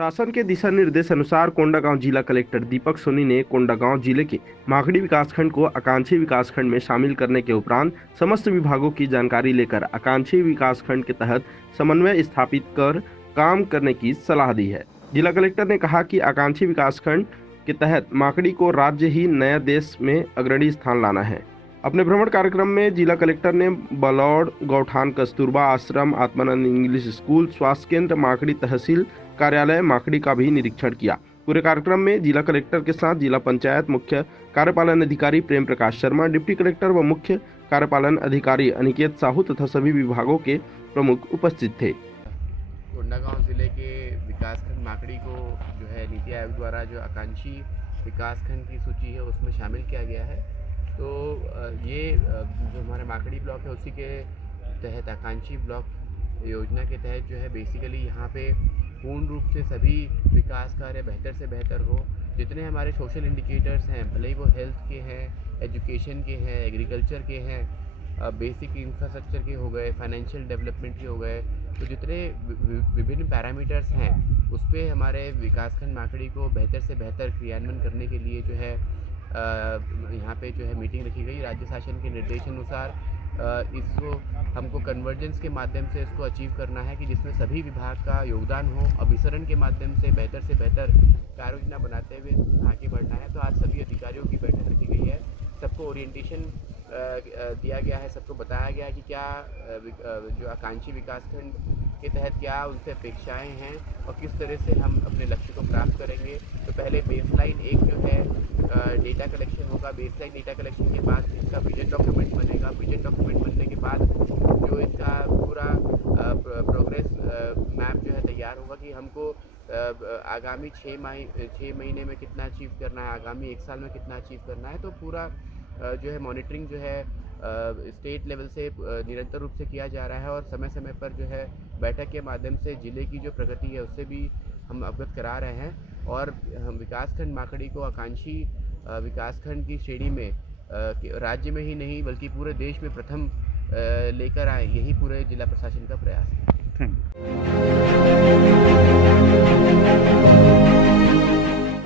शासन के दिशा निर्देश अनुसार कोंडागांव जिला कलेक्टर दीपक सोनी ने कोंडागांव जिले के माखड़ी विकासखंड को आकांक्षी विकासखंड में शामिल करने के उपरांत समस्त विभागों की जानकारी लेकर आकांक्षी विकासखंड के तहत समन्वय स्थापित कर काम करने की सलाह दी है। जिला कलेक्टर ने कहा कि आकांक्षी विकासखंड के तहत माखड़ी को राज्य ही नया देश में अग्रणी स्थान लाना है। अपने भ्रमण कार्यक्रम में जिला कलेक्टर ने बलौड़ गौठान, कस्तूरबा आश्रम, आत्मानंद इंग्लिश स्कूल, स्वास्थ्य केंद्र माखड़ी, तहसील कार्यालय माखड़ी का भी निरीक्षण किया। पूरे कार्यक्रम में जिला कलेक्टर के साथ जिला पंचायत मुख्य कार्यपालन अधिकारी प्रेम प्रकाश शर्मा, डिप्टी कलेक्टर व मुख्य कार्यपालन अधिकारी अनिकेत साहू तथा सभी विभागों के प्रमुख उपस्थित थे। कोंडागांव जिले के विकासखंड माखड़ी को जो है नीति आयोग द्वारा जो आकांक्षी विकासखंड की सूची है उसमें शामिल किया गया है। तो ये जो हमारा माखड़ी ब्लॉक है उसी के तहत आकांक्षी ब्लॉक योजना के तहत जो है बेसिकली यहाँ पे पूर्ण रूप से सभी विकास कार्य बेहतर से बेहतर हो। जितने हमारे सोशल इंडिकेटर्स हैं, भले ही वो हेल्थ के हैं, एजुकेशन के हैं, एग्रीकल्चर के हैं, बेसिक इंफ्रास्ट्रक्चर के हो गए, फाइनेंशियल डेवलपमेंट के हो गए, तो जितने विभिन्न पैरामीटर्स हैं उस पर हमारे विकासखंड माखड़ी को बेहतर से बेहतर क्रियान्वयन करने के लिए जो है यहाँ पे जो है मीटिंग रखी गई। राज्य शासन के निर्देशानुसार इसको हमको कन्वर्जेंस के माध्यम से इसको अचीव करना है कि जिसमें सभी विभाग का योगदान हो। अभिसरण के माध्यम से बेहतर कार्य योजना बनाते हुए आगे बढ़ना है। तो आज सभी अधिकारियों की बैठक रखी गई है, सबको ओरिएंटेशन दिया गया है, सबको बताया गया है कि क्या जो आकांक्षी विकासखंड के तहत क्या उनसे अपेक्षाएं हैं और किस तरह से हम अपने लक्ष्य को प्राप्त करेंगे। तो पहले बेसलाइन एक जो है डेटा कलेक्शन होगा। बेसलाइन डेटा कलेक्शन के बाद इसका विजन डॉक्यूमेंट बनेगा। विजन डॉक्यूमेंट बनने के बाद जो इसका पूरा प्रोग्रेस मैप जो है तैयार होगा कि हमको आगामी 6 महीने में कितना अचीव करना है, आगामी 1 साल में कितना अचीव करना है। तो पूरा जो है मॉनिटरिंग जो है स्टेट लेवल से निरंतर रूप से किया जा रहा है और समय समय पर जो है बैठक के माध्यम से जिले की जो प्रगति है उससे भी हम अवगत करा रहे हैं। और हम विकासखंड माखड़ी को आकांक्षी विकासखंड की श्रेणी में राज्य में ही नहीं बल्कि पूरे देश में प्रथम लेकर आए, यही पूरे जिला प्रशासन का प्रयास है। Thank you.